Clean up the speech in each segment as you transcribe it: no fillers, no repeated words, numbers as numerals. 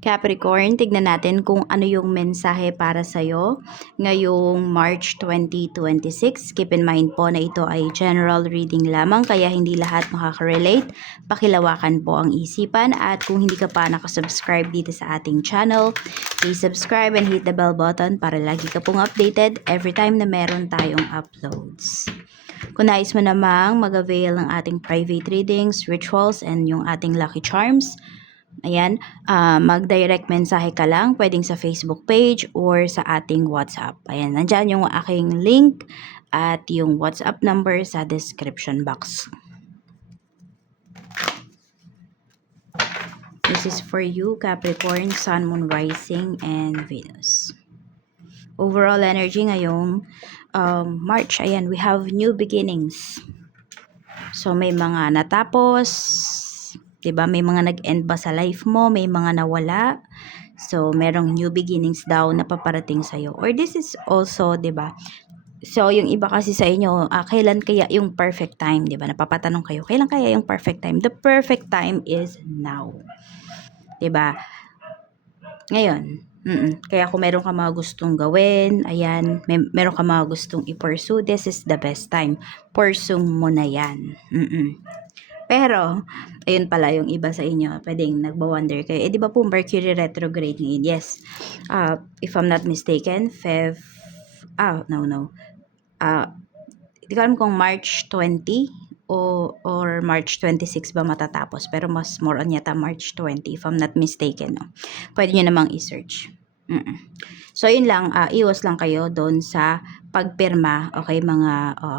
Capricorn, tignan natin kung ano yung mensahe para sa'yo ngayong March 2026. Keep in mind po na ito ay general reading lamang kaya hindi lahat makaka-relate. Pakilawakan po ang isipan at kung hindi ka pa nakasubscribe dito sa ating channel, please subscribe and hit the bell button para lagi ka pong updated every time na meron tayong uploads. Kung nais mo namang mag-avail ng ating private readings, rituals, and yung ating lucky charms, ayan, mag-direct mensahe ka lang, pwedeng sa Facebook page or sa ating WhatsApp. Ayan, nandyan yung aking link at yung WhatsApp number sa description box. This is for you, Capricorn, Sun, Moon, Rising, and Venus. Overall energy ngayong March, ayan, we have new beginnings. So, may mga natapos, 'di ba? May mga nag-end ba sa life mo, may mga nawala. So, merong new beginnings daw na paparating sa iyo. Or this is also, 'di ba? So, yung iba kasi sa inyo, kailan kaya yung perfect time, 'di ba? Napapatanong kayo, kailan kaya yung perfect time? The perfect time is now. 'Di ba? Ngayon, kaya kung meron ka mga gustong gawin, ayan, meron ka mga gustong i-pursue, this is the best time. Pursue mo na yan. Pero, ayun pala yung iba sa inyo, pwedeng nagba-wonder kayo. Di ba po Mercury retrograde ngayon? Yes. If I'm not mistaken, di ko alam kung March 20 or March 26 ba matatapos. Pero mas more on yata March 20 if I'm not mistaken. No? Pwede nyo namang i-search. So, yun lang, iwas lang kayo doon sa pagpirma, okay,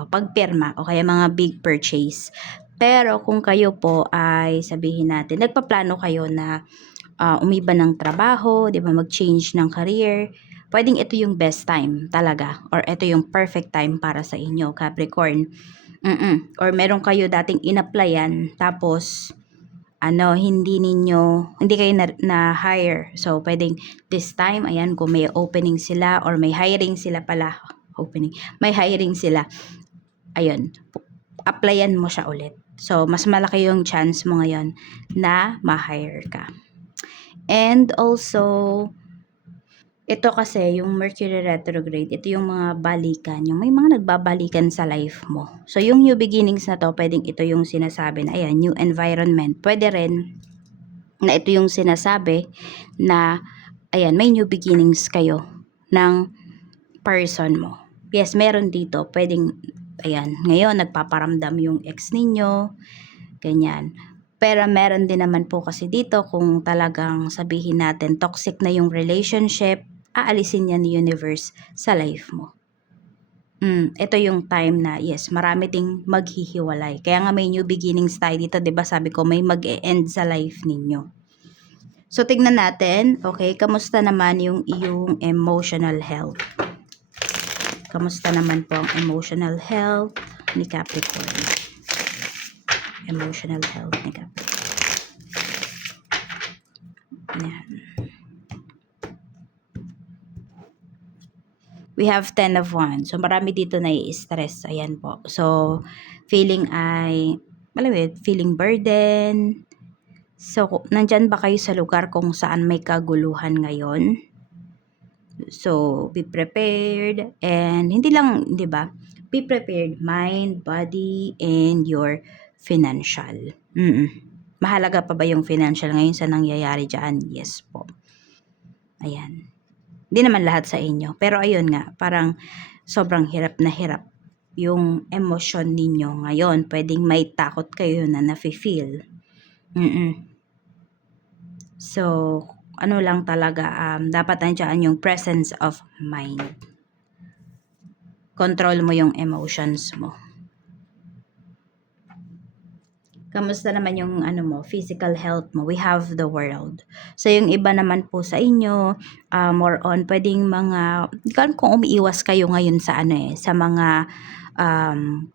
pagpirma, o kaya mga big purchase. Pero kung kayo po ay sabihin natin, nagpaplano kayo na umiba ng trabaho, 'di ba, mag-change ng career, pwedeng ito yung best time talaga or ito yung perfect time para sa inyo, Capricorn. Or meron kayo dating in-applyan tapos hindi kayo na-hire. So, pwedeng this time, ayan, kung may opening sila or may hiring sila pala, may hiring sila, ayun, applyan mo siya ulit. So, mas malaki yung chance mo ngayon na ma-hire ka. And also, ito kasi, yung Mercury retrograde, ito yung mga balikan, yung may mga nagbabalikan sa life mo. So, yung new beginnings na to, pwedeng ito yung sinasabi na, ayan, new environment. Pwede rin na ito yung sinasabi na, ayan, may new beginnings kayo ng person mo. Yes, meron dito, pwedeng, ayan, ngayon, nagpaparamdam yung ex ninyo, ganyan. Pero meron din naman po kasi dito kung talagang sabihin natin toxic na yung relationship, aalisin yan ni universe sa life mo. Ito yung time na, yes, marami ding maghihiwalay. Kaya nga may new beginnings tayo dito, 'di ba? Sabi ko may mag-e-end sa life ninyo. So tignan natin, okay, kamusta naman yung iyong emotional health? Kamusta naman po ang emotional health ni Capricorn? Emotional health ni Capricorn. Ayan. We have 10 of Wands. So, marami dito na i-stress. Ayan po. So, feeling burden. So, nandyan ba kayo sa lugar kung saan may kaguluhan ngayon? So, be prepared. And, hindi lang, di ba? Be prepared. Mind, body, and your financial. Mahalaga pa ba yung financial ngayon sa nangyayari dyan? Yes po. Ayan. Hindi naman lahat sa inyo. Pero ayun nga, parang sobrang hirap na hirap yung emosyon ninyo ngayon. Pwedeng may takot kayo na nafe-feel. So, ano lang talaga, dapat nandiyan yung presence of mind. Control mo yung emotions mo. Kamusta naman yung physical health mo? We have the world. So, yung iba naman po sa inyo, more on, pwedeng kung umiiwas kayo ngayon sa sa mga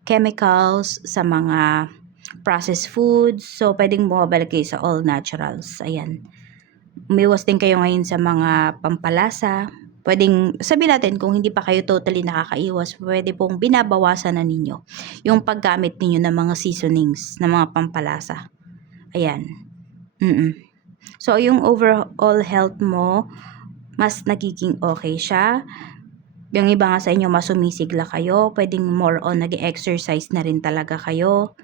chemicals, sa mga processed foods. So, pwedeng bumabalik kayo sa all naturals. Ayan. Umiwas din kayo ngayon sa mga pampalasa. Pwedeng, sabihin natin, kung hindi pa kayo totally nakakaiwas, pwede pong binabawasan na ninyo yung paggamit ninyo ng mga seasonings, ng mga pampalasa. Ayan. So, yung overall health mo, mas nagiging okay siya. Yung iba nga sa inyo, mas sumisigla kayo. Pwedeng more on nag-exercise na rin talaga kayo.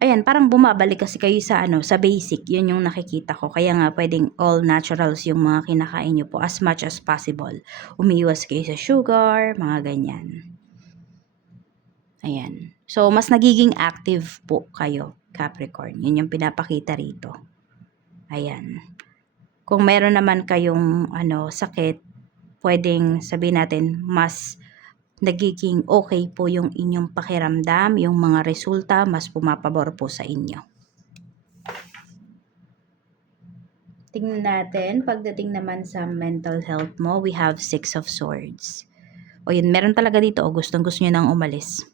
Ayan, parang bumabalik kasi kayo sa sa basic. Yun yung nakikita ko. Kaya nga pwedeng all naturals yung mga kinakain nyo po as much as possible. Umiiwas kayo sa sugar, mga ganyan. Ayan. So, mas nagiging active po kayo, Capricorn. Yun yung pinapakita rito. Ayan. Kung meron naman kayong sakit, pwedeng sabihin natin mas nagiging okay po yung inyong pakiramdam, yung mga resulta mas pumapabor po sa inyo. Tingnan natin, pagdating naman sa mental health mo, we have 6 of Swords. O yun, meron talaga dito, gustong-gusto nyo nang umalis.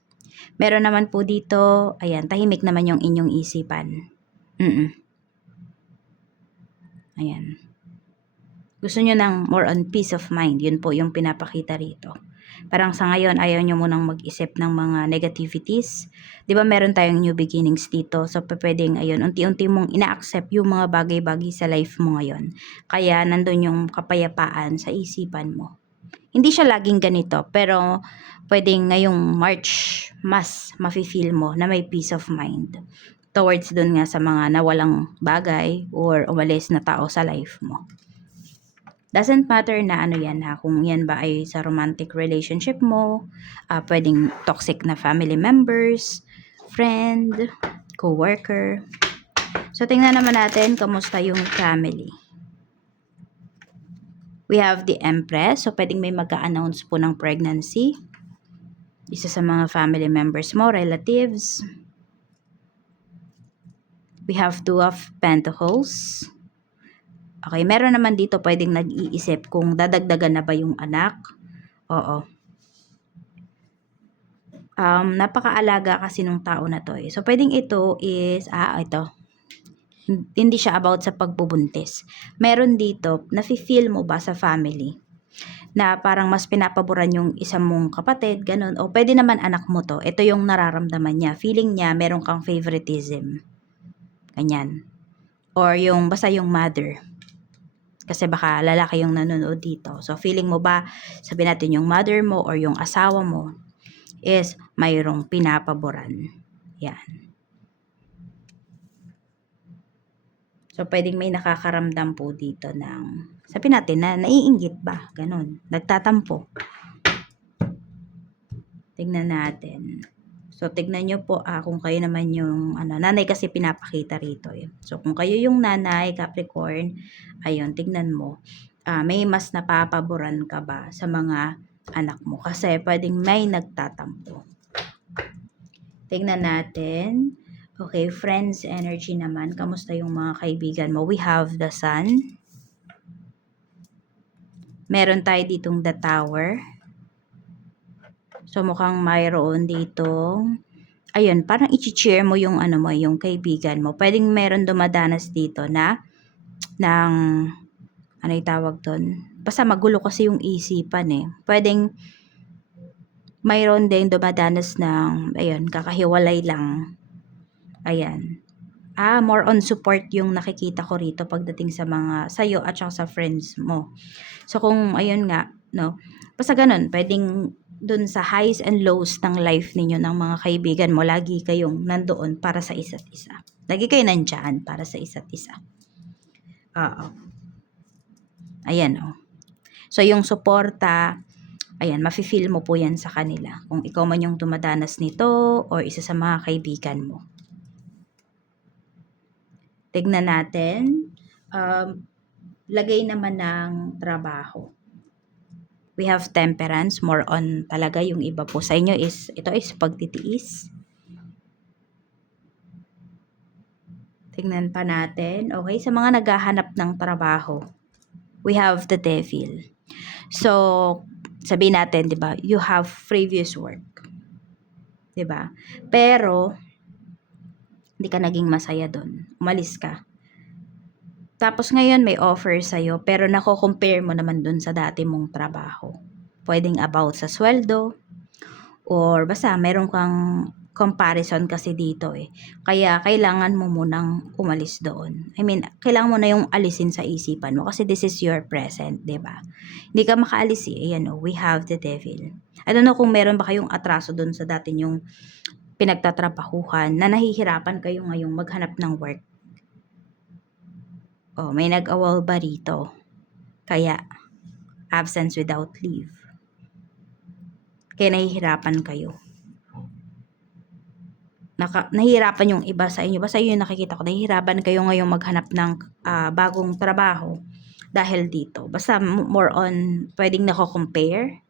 Meron naman po dito, ayan, tahimik naman yung inyong isipan. Ayan. Gusto nyo ng more on peace of mind. Yun po yung pinapakita rito. Parang sa ngayon, ayaw nyo munang mag-isip ng mga negativities. Di ba meron tayong new beginnings dito? So, pwedeng, ayun, unti-unti mong ina-accept yung mga bagay-bagay sa life mo ngayon. Kaya, nandun yung kapayapaan sa isipan mo. Hindi siya laging ganito, pero pwedeng ngayong March, mas mafe-feel mo na may peace of mind towards dun nga sa mga nawalang bagay or umalis na tao sa life mo. Doesn't matter na yan kung yan ba ay sa romantic relationship mo, pwedeng toxic na family members, friend, co-worker. So, tingnan naman natin kamusta yung family. We have the Empress. So, pwedeng may mag-a-announce po ng pregnancy. Isa sa mga family members mo, relatives. We have Two of Pentacles. Okay, meron naman dito pwedeng nag-iisip kung dadagdagan na ba yung anak. Oo. Napakaalaga kasi nung tao na to eh. So, pwedeng ito is, ito. Hindi siya about sa pagbubuntis. Meron dito, nafe-feel mo ba sa family na parang mas pinapaboran yung isang mong kapatid, ganun. O pwede naman anak mo to. Ito yung nararamdaman niya. Feeling niya, meron kang favoritism. Ganyan. Or yung, basta yung mother. Kasi baka lalaki yung nanonood dito. So, feeling mo ba, sabihin natin yung mother mo or yung asawa mo is mayroong pinapaboran. Yan. So, pwedeng may nakakaramdam po dito ng, sabihin natin na naiinggit ba? Ganon. Nagtatampo. Tignan natin. So, tignan nyo po kung kayo naman yung nanay kasi pinapakita rito. Eh. So, kung kayo yung nanay, Capricorn, ayun, tignan mo. May mas napapaboran ka ba sa mga anak mo? Kasi pwedeng may nagtatampo. Tignan natin. Okay, friends energy naman. Kamusta yung mga kaibigan mo? We have the Sun. Meron tayo ditong the Tower. So, mukhang mayroon dito. Ayun, parang i-cheer mo yung mo, yung kaibigan mo. Pwedeng meron dumadanas dito na ng ano yung tawag doon? Basta magulo kasi yung isipan eh. Pwedeng mayroon din dumadanas ng ayun, kakahiwalay lang. Ayan. More on support yung nakikita ko rito pagdating sa mga sayo at saka sa friends mo. So kung ayun nga, no. Basta ganun, pwedeng dun sa highs and lows ng life ninyo ng mga kaibigan mo, lagi kayong nandoon para sa isa't isa. Lagi kayo nandyan para sa isa't isa. Ayan, So, yung suporta, ayan, mafe-feel mo po yan sa kanila. Kung ikaw man yung dumadanas nito or isa sa mga kaibigan mo. Tignan natin. Lagay naman ng trabaho. We have Temperance, more on talaga yung iba po sa inyo is, ito is pagtitiis. Tingnan pa natin. Okay, sa mga naghahanap ng trabaho, we have the Devil. So, sabihin natin, di ba, you have previous work. Di ba? Pero, hindi ka naging masaya doon. Umalis ka. Tapos ngayon may offer sa'yo, pero nako-compare mo naman dun sa dati mong trabaho. Pwedeng about sa sweldo, or basta meron kang comparison kasi dito eh. Kaya kailangan mo munang umalis doon. I mean, kailangan mo na yung alisin sa isipan mo kasi this is your present, 'di ba? Hindi ka makaalis eh. Ayan oh, we have the devil. I don't know kung meron ba kayong atraso doon sa dati yung pinagtatrabahuhan na nahihirapan kayo ngayong maghanap ng work. Oh, may nag-awol ba rito? Kaya absence without leave. Kaya nahihirapan kayo. Nahihirapan yung iba sa inyo. Basta yun nakikita ko, nahihirapan kayo ngayong maghanap ng bagong trabaho dahil dito. Basta more on pwedeng nako-compare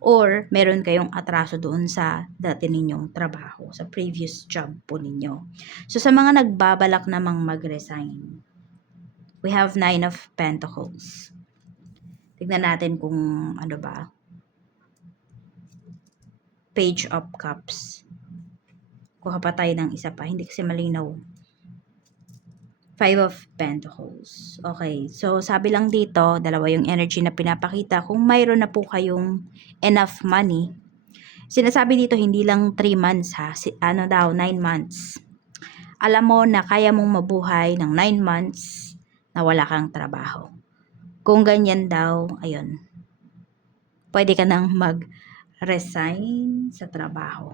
or meron kayong atraso doon sa dati ninyong trabaho, sa previous job po ninyo. So sa mga nagbabalak namang mag-resign, we have 9 of Pentacles. Tignan natin kung ano ba. Page of Cups. Kuha pa tayo ng isa pa. Hindi kasi malinaw. 5 of Pentacles. Okay. So, sabi lang dito, dalawa yung energy na pinapakita. Kung mayroon na po kayong enough money, sinasabi dito, hindi lang 3 months ha. Ano daw, 9 months. Alam mo na kaya mong mabuhay ng 9 months na wala kang trabaho. Kung ganyan daw, ayun. Pwede ka nang mag-resign sa trabaho.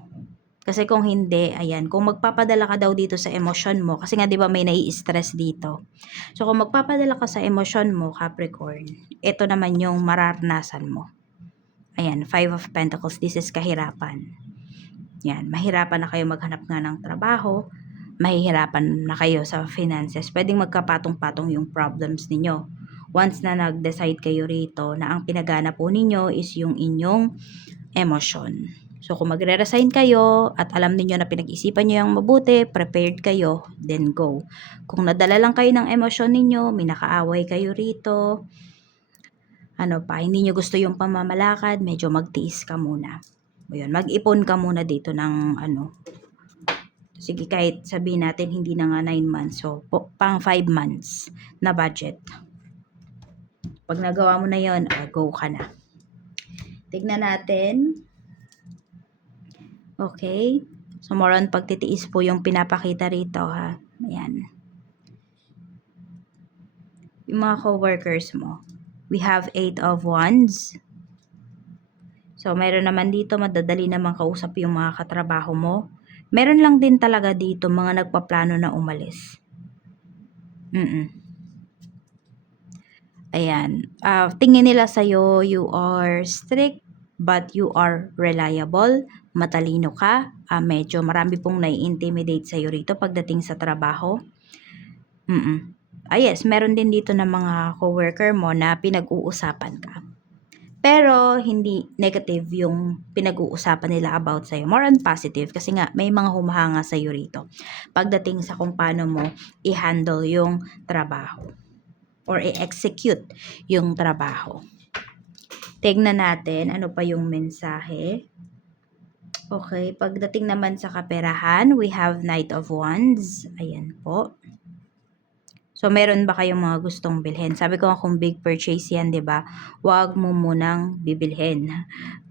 Kasi kung hindi, ayan, kung magpapadala ka daw dito sa emosyon mo, kasi nga 'di ba may nai-stress dito. So kung magpapadala ka sa emosyon mo, Capricorn, ito naman yung mararanasan mo. Ayan, 5 of Pentacles, this is kahirapan. Yan, mahirapan na kayo maghanap nga ng trabaho, mahihirapan na kayo sa finances. Pwedeng magkapatong-patong yung problems ninyo. Once na nag-decide kayo rito na ang pinagana po ninyo is yung inyong emosyon. So, kung magre-resign kayo at alam niyo na pinag-isipan niyo yung mabuti, prepared kayo, then go. Kung nadala lang kayo ng emosyon ninyo, may nakaaway kayo rito, ano pa, hindi niyo gusto yung pamamalakad, medyo magtiis ka muna. Ayun, mag-ipon ka muna dito ng ano. Sige, kahit sabihin natin hindi na nga 9 months, so pang 5 months na budget. Pag nagawa mo na yon, go ka na. Tignan natin. Okay? So, more on pagtitiis po yung pinapakita rito, ha? Ayan. Yung mga co-workers mo. We have 8 of Wands. So, meron naman dito, madadali naman kausap yung mga katrabaho mo. Meron lang din talaga dito, mga nagpaplano na umalis. Ayan. Tingin nila sa'yo, you are strict, but you are reliable, matalino ka, medyo marami pong nai-intimidate sa'yo rito pagdating sa trabaho. Yes, meron din dito na mga coworker mo na pinag-uusapan ka. Pero hindi negative yung pinag-uusapan nila about sa'yo. More on positive kasi nga may mga humahanga sa'yo rito pagdating sa kung paano mo i-handle yung trabaho or i-execute yung trabaho. Tignan natin ano pa yung mensahe. Okay, pagdating naman sa kaperahan, we have Knight of Wands. Ayan po. So, meron ba kayong mga gustong bilhin? Sabi ko nga kung big purchase yan, di ba? Huwag mo munang bibilhin.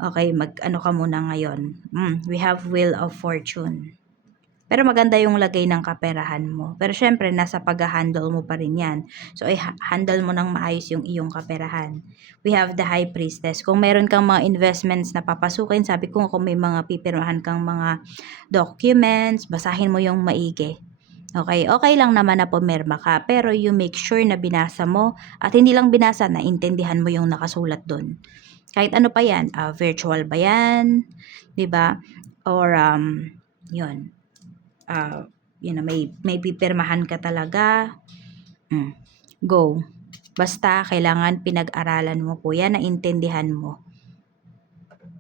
Okay, mag-ano ka muna ngayon. We have Wheel of Fortune. Pero maganda yung lagay ng kaperahan mo. Pero syempre, nasa pag-handle mo pa rin yan. So, handle mo ng maayos yung iyong kaperahan. We have the High Priestess. Kung meron kang mga investments na papasukin, sabi ko kung may mga pipirmahan kang mga documents, basahin mo yung maigi. Okay, okay lang naman na pumirma ka, pero you make sure na binasa mo at hindi lang binasa, naintindihan mo yung nakasulat doon. Kahit ano pa yan, virtual ba yan, 'di ba? Or yun. Yun na, may pipirmahan ka talaga. Go. Basta kailangan pinag-aralan mo po yan, naintindihan mo.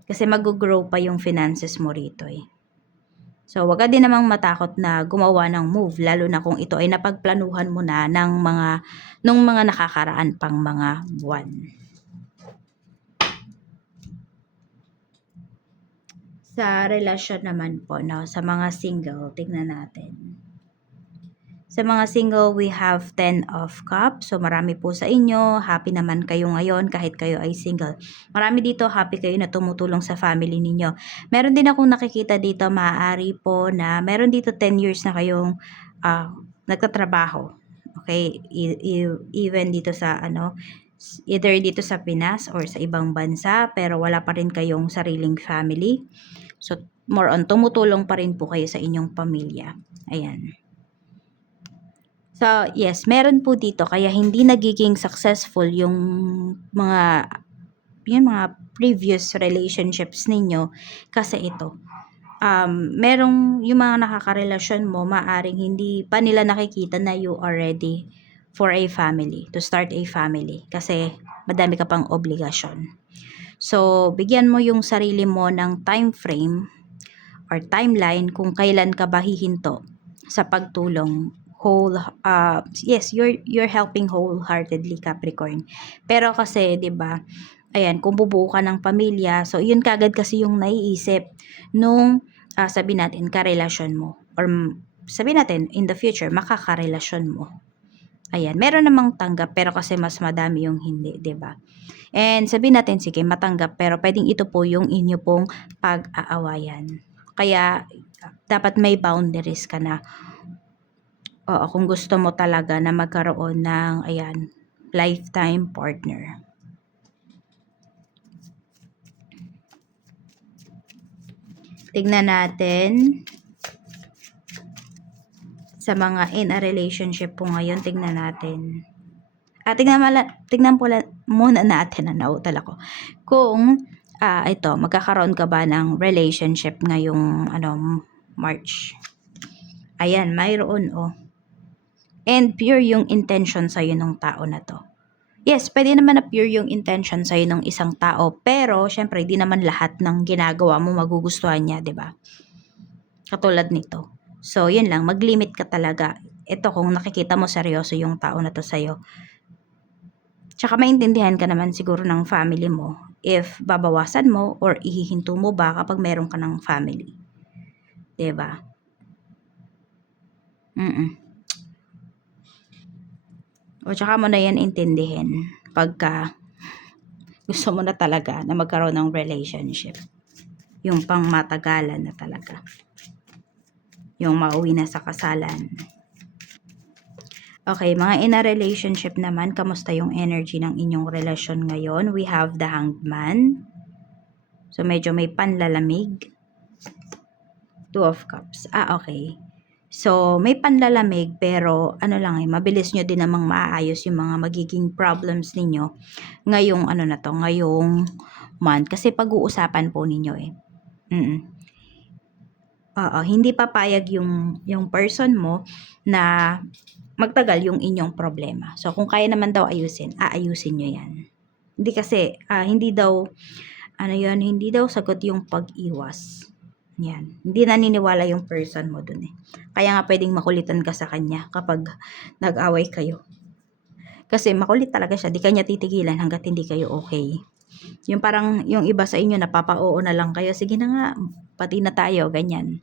Kasi mag-grow pa yung finances mo rito eh. So, wag ka din namang matakot na gumawa ng move, lalo na kung ito ay napagplanuhan mo na ng nung mga nakakaraan pang mga buwan. Sa relasyon naman po, no, sa mga single, tignan natin. Sa mga single, we have 10 of cups. So, marami po sa inyo. Happy naman kayo ngayon kahit kayo ay single. Marami dito, happy kayo na tumutulong sa family ninyo. Meron din akong nakikita dito, maaari po na meron dito 10 years na kayong nagtatrabaho. Okay? Even dito sa either dito sa Pinas or sa ibang bansa, pero wala pa rin kayong sariling family. So, more on, tumutulong pa rin po kayo sa inyong pamilya. Ayan. So, yes, meron po dito kaya hindi nagiging successful yung mga previous relationships ninyo kasi ito. Merong yung mga nakakarelasyon mo, maaring hindi pa nila nakikita na you are ready for a family, to start a family kasi madami ka pang obligasyon. So, bigyan mo yung sarili mo ng time frame or timeline kung kailan ka ba hihinto sa pagtulong. Yes, you're helping wholeheartedly, Capricorn. Pero kasi 'di ba, ayan, kung bubuo ka ng pamilya, so yun kagad kasi yung naiisip nung sabi natin karelasyon mo or sabi natin in the future makakarelasyon mo. Ayan, meron namang tanggap pero kasi mas madami yung hindi, 'di ba? And sabi natin sige matanggap pero pwedeng ito po yung inyo pong pag-aawayan. Kaya dapat may boundaries ka na. Oo, kung gusto mo talaga na magkaroon ng, ayan, lifetime partner. Tignan natin sa mga in a relationship po ngayon, tignan natin. Tignan po muna natin, nautal ako. Kung ito, magkakaroon ka ba ng relationship ngayong March. Ayan, mayroon And pure yung intention sa'yo ng tao na to. Yes, pwede naman na pure yung intention sa'yo ng isang tao, pero syempre, di naman lahat ng ginagawa mo magugustuhan niya, di ba? Katulad nito. So, yun lang, mag-limit ka talaga. Ito, kung nakikita mo seryoso yung tao na to sa'yo. Tsaka maintindihan ka naman siguro ng family mo if babawasan mo or ihihinto mo ba kapag meron ka ng family. Di ba? O tsaka mo na yan intindihin pagka gusto mo na talaga na magkaroon ng relationship. Yung pang matagalan na talaga. Yung mauwi na sa kasalan. Okay, mga in a relationship naman, kamusta yung energy ng inyong relasyon ngayon? We have the Hanged Man. So, medyo may panlalamig. Two of Cups. Okay. So, may panlalamig pero mabilis nyo din namang maaayos yung mga magiging problems ninyo ngayong ngayong month. Kasi pag-uusapan po ninyo hindi papayag yung person mo na magtagal yung inyong problema. So, kung kaya naman daw aayusin nyo yan. Hindi kasi, hindi daw sagot yung pag-iwas. Yan. Hindi naniniwala yung person mo dun Kaya nga pwedeng makulitan ka sa kanya kapag nag-away kayo. Kasi makulit talaga siya. Di kanya titigilan hanggat hindi kayo okay. Yung parang yung iba sa inyo napapa-oo na lang kayo. Sige na nga, pati na tayo, ganyan.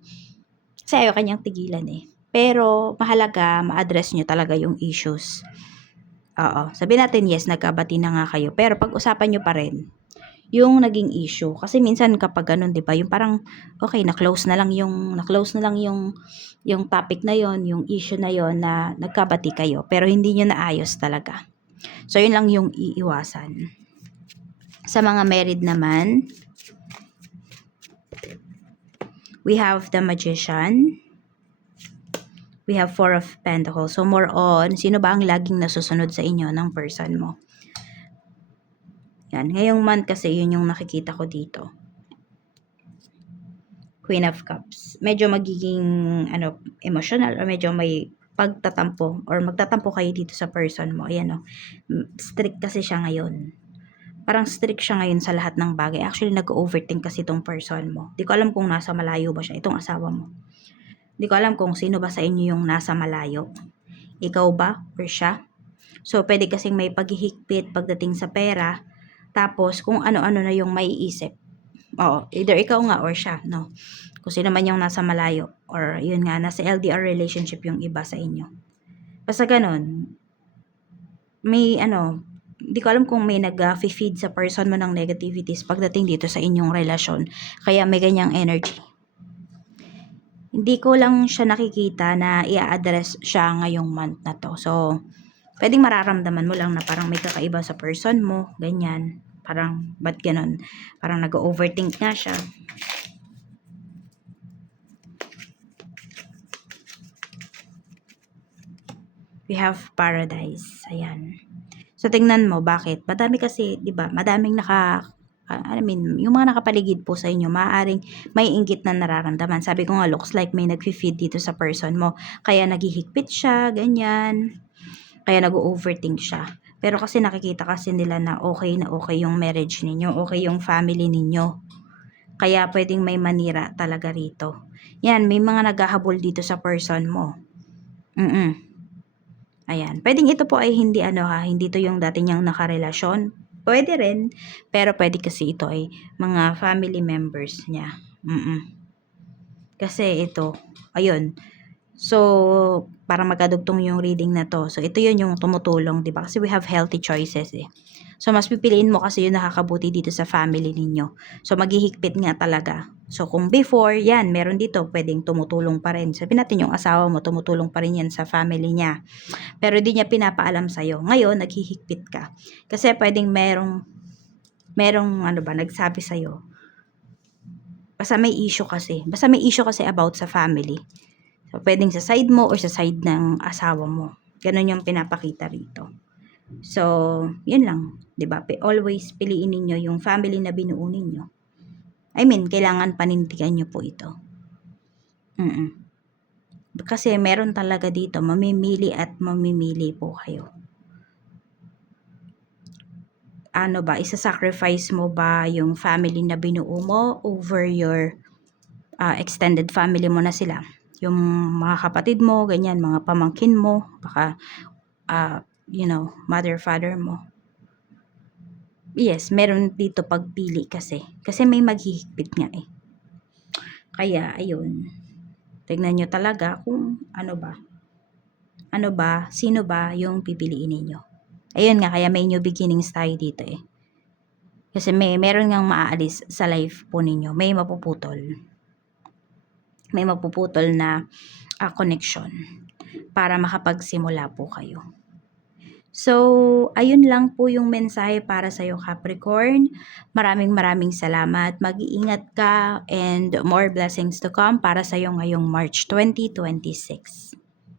Kasi ayaw kanyang tigilan Pero mahalaga, ma-address nyo talaga yung issues. Oo. Sabi natin, yes, nagkabati na nga kayo. Pero pag-usapan nyo pa rin yung naging issue. Kasi minsan kapag ganun, 'di ba, yung parang okay, na-close na lang yung topic na yon, yung issue na yon na nagkabati kayo, pero hindi niyo naayos talaga. So yun lang yung iiwasan. Sa mga married naman, we have the Magician. We have Four of Pentacles. So more on, sino ba ang laging nasusunod sa inyo ng person mo? Yan. Ngayong month kasi yun yung nakikita ko dito. Queen of Cups. Medyo magiging emotional or medyo may pagtatampo or magtatampo kayo dito sa person mo. Ayan strict kasi siya ngayon. Parang strict siya ngayon sa lahat ng bagay. Actually, nag-overthink kasi itong person mo. Di ko alam kung nasa malayo ba siya. Itong asawa mo. Di ko alam kung sino ba sa inyo yung nasa malayo. Ikaw ba or siya? So, pwede kasing may paghihigpit pagdating sa pera. Tapos, kung ano-ano na yung maiisip. Oo, either ikaw nga or siya, no? Kung sino man yung nasa malayo. Or, yun nga, nasa LDR relationship yung iba sa inyo. Basta gano'n. May ano, hindi ko alam kung may nag-feed sa person mo ng negativities pagdating dito sa inyong relasyon. Kaya may ganyang energy. Hindi ko lang siya nakikita na i-address siya ngayong month na to. So, pwedeng mararamdaman mo lang na parang may kakaiba sa person mo, ganyan. Parang, ba't ganon? Parang nag-overthink nga siya. We have paradise. Ayan. So, tingnan mo, bakit? Madami kasi, di ba, madaming yung mga nakapaligid po sa inyo, maaaring may inggit na nararamdaman. Sabi ko nga, looks like may nag-feed dito sa person mo. Kaya naghihigpit siya, ganyan. Kaya nag-overthink siya. Pero kasi nakikita kasi nila na okay yung marriage ninyo, okay yung family ninyo. Kaya pwedeng may manira talaga rito. Yan, may mga naghahabol dito sa person mo. Ayan. Pwedeng ito po ay hindi hindi to yung dati niyang nakarelasyon. Pwede rin, pero pwede kasi ito ay mga family members niya. Kasi ito, ayun. So, para magkadugtong yung reading na to. So, ito yun yung tumutulong, di ba? Kasi we have healthy choices eh. So, mas pipiliin mo kasi yung nakakabuti dito sa family ninyo. So, maghihigpit nga talaga. So, kung before, yan, meron dito, pwedeng tumutulong pa rin. Sabihin natin yung asawa mo, tumutulong pa rin yan sa family niya. Pero di niya pinapaalam sa'yo. Ngayon, naghihigpit ka. Kasi pwedeng merong nagsabi sa'yo. Basta may issue kasi about sa family. So, pwedeng sa side mo or sa side ng asawa mo. Ganun yung pinapakita rito. So, yun lang. Diba? Always piliin ninyo yung family na binuo ninyo. I mean, kailangan panindigan nyo po ito. Kasi meron talaga dito, mamimili at mamimili po kayo. Ano ba, isa-sacrifice mo ba yung family na binuo mo over your extended family mo na sila? Yung mga kapatid mo, ganyan, mga pamangkin mo, baka, mother, father mo. Yes, meron dito pagpili kasi. Kasi may maghihigpit nga eh. Kaya, ayun. Tignan nyo talaga kung sino ba yung pipiliin ninyo. Ayun nga, kaya may new beginnings tayo dito eh. Kasi meron ngang maaalis sa life po ninyo. May mapuputol. May mapuputol na connection para makapagsimula po kayo. So, ayun lang po yung mensahe para sa iyo, Capricorn. Maraming salamat. Mag-iingat ka and more blessings to come para sa iyo ngayong March 2026.